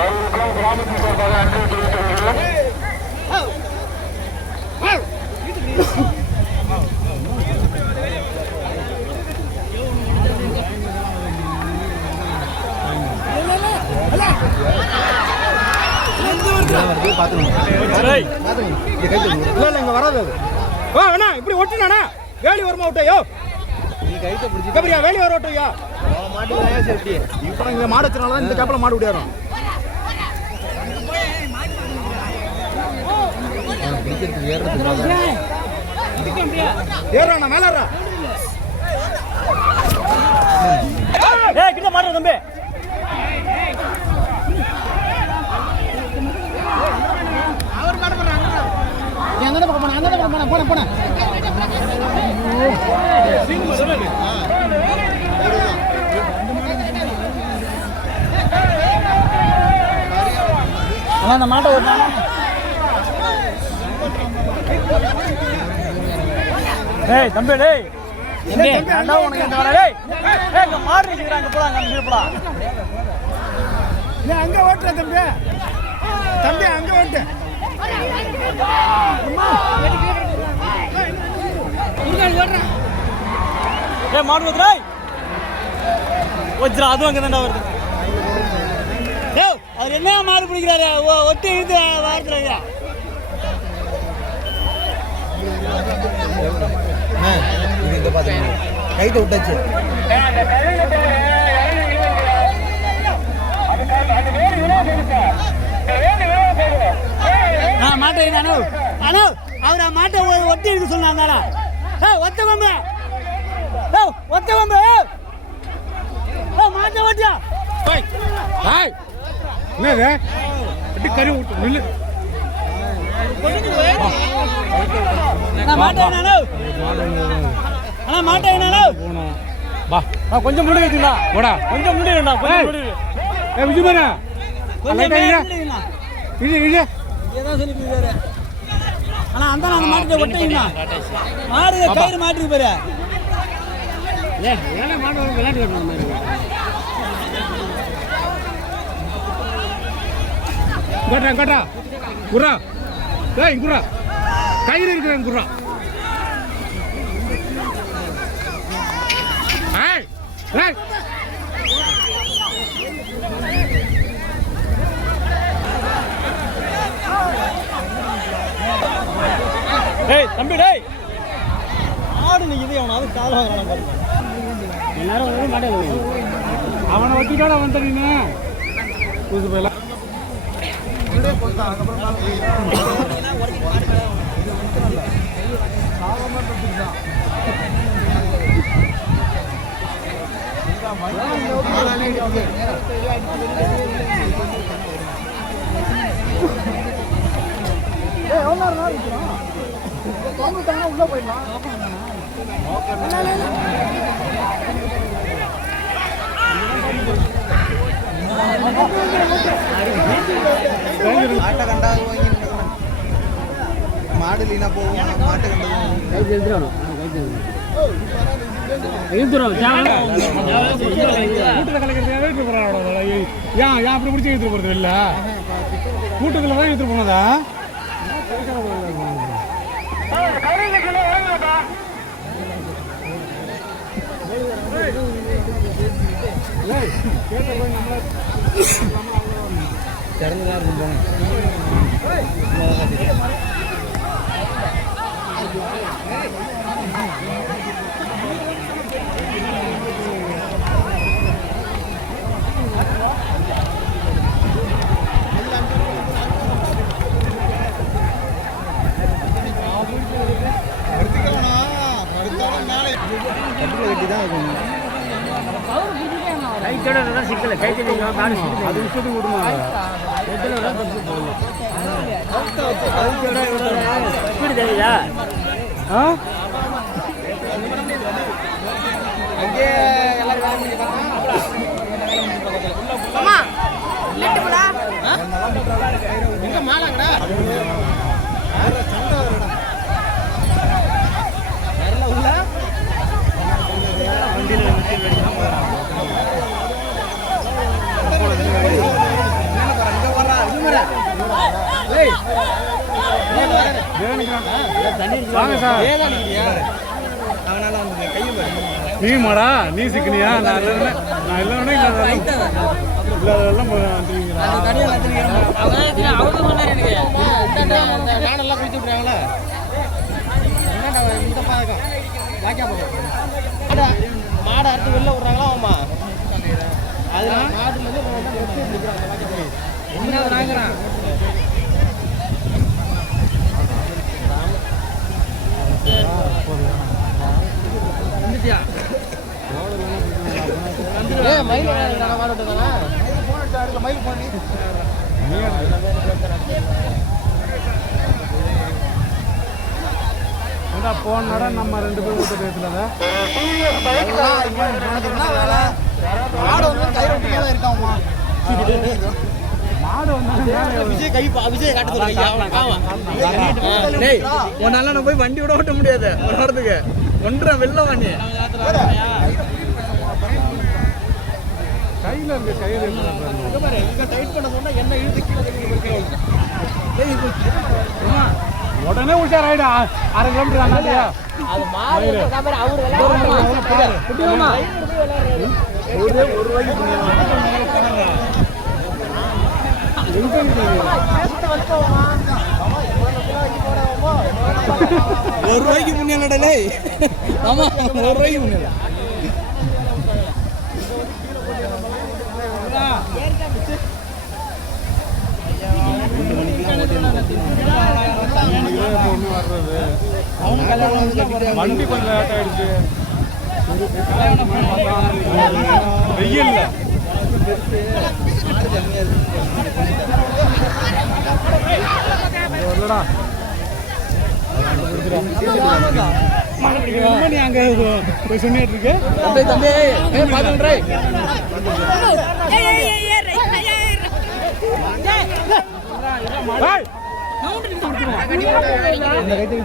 கிராமத்தின் சார்பாக அன்பு தெரிவித்துள்ளோம். இங்க வராது இப்படி ஒட்டுனா வேலி வருமா விட்டையோ நீ கைத்த பிடிச்சி வேலி வர விட்டையா மாட்டு சேஃப்டி இப்போ இங்க மாடு வச்சனால இந்த கேப்ல மாடு விடியாரோம் ஏறா மேலறா ஏய் கிட்ட மாடு தம்பி அவர் மாடு போறாங்க அந்த பக்கம் போன அந்த மாட்டை ஓட்டானா டேய் தம்பி டேய் அண்ணா உனக்கு இந்த வர டேய் ஏய் இங்க மாடு நிக்குறாங்க போலாம் அங்க போலாம் நீ அங்க ஓட்ற தம்பி தம்பி அங்க ஓட்டு ஏய் மாடு ஓட்றா ஓட்றா அது அங்க தான்டா வருது டேய் அவர் என்ன மாடு பிடிக்கிறாரு ஒட்டி இழுத்து வார்த்துறாங்க இங்க பாத்தீங்க கைட்ட விட்டாச்சு மாட்டை அனு அனு அவர் மாட்டை ஒட்டி இருக்கு சொன்னாங்க ஒத்த கொம்பு ஒத்த கொம்பு மாட்டை ஓட்டியா என்னது அப்படி கறி விட்டு நில்லு கொஞ்சம் முடி வச்சுங்களா போடா கொஞ்சம் முடி வேண்டாம் விஜய் பாரு ஆனா அந்த மாட்டு ஒட்டீங்களா மாடு கயிறு மாட்டுக்கு பாரு மாடு விளையாட்டு மாதிரி கட்டா கட்டா குர்ரா டேய் குர்ரா கயிறு இருக்குறேன் குர்ரா ஏய் ஏய் டேய் தம்பி டேய் ஆடு நிக்குது அவனாவது கால் வாங்குறான் பாருங்க எல்லாரும் வந்து மாட்டே அவனை வச்சுட்டாடா வந்த நீ புது பேல உள்ள போயிடலாம் மாடு லீனா போகும் மாட்டு அப்படி பிடிச்சி எடுத்துட்டு போறது இல்ல கூட்டத்துல தான் எடுத்துட்டு போனதா திறந்துதான் இருக்கும் கைத்தோட சிக்கல கைத்தடி அது விஷயத்துக்கு விடுமா ஸ்பீடு தெரியுதா எங்க மாலாங்கடா உள்ள வண்டியில் வாங்க சார். நீ மாடா நீ சிக்கனியா? நான் இல்லைன்னா நானெல்லாம் குளிச்சு விட்றாங்களா? இந்த பழக்கம் வாக்கியா மாடை அறுத்து வெளில விட்றாங்களா? ஆமா, அது மாடுலேருந்து என்ன வாங்குறான்? மயில் மாடு விட்டுருக்காங்க. மயில் பண்ணி போனோட நம்ம 2 பேரும் விட்டு பேசல. மாடு வந்து கயிறு ஒட்டியே தான் இருக்காமா. மாடு வந்து விஜய் கை விஜய் உன்னால நான் போய் வண்டி விட ஓட்ட முடியாது. ஒரு வாரத்துக்கு 1.5 வெள்ள வாங்கி கையில இருக்க கயிறு இங்க டைட் பண்ண சொன்னா என்ன இழுத்து கீழே உடனே உஷாராயிடா. 1/2 கிலோமீட்டர் ஆனாலியா? அது மாடு அவரு ₹1 புண்ணியம் நடலே. ஆமா, ₹1 புண்ணியம். வண்டி கொஞ்சம் லேட் ஆயிடுச்சு. வெயில் நீ அங்க போய் சொன்னிட்டு இருக்கு. தம்பி பாத்துறேன். இந்த கைத்தை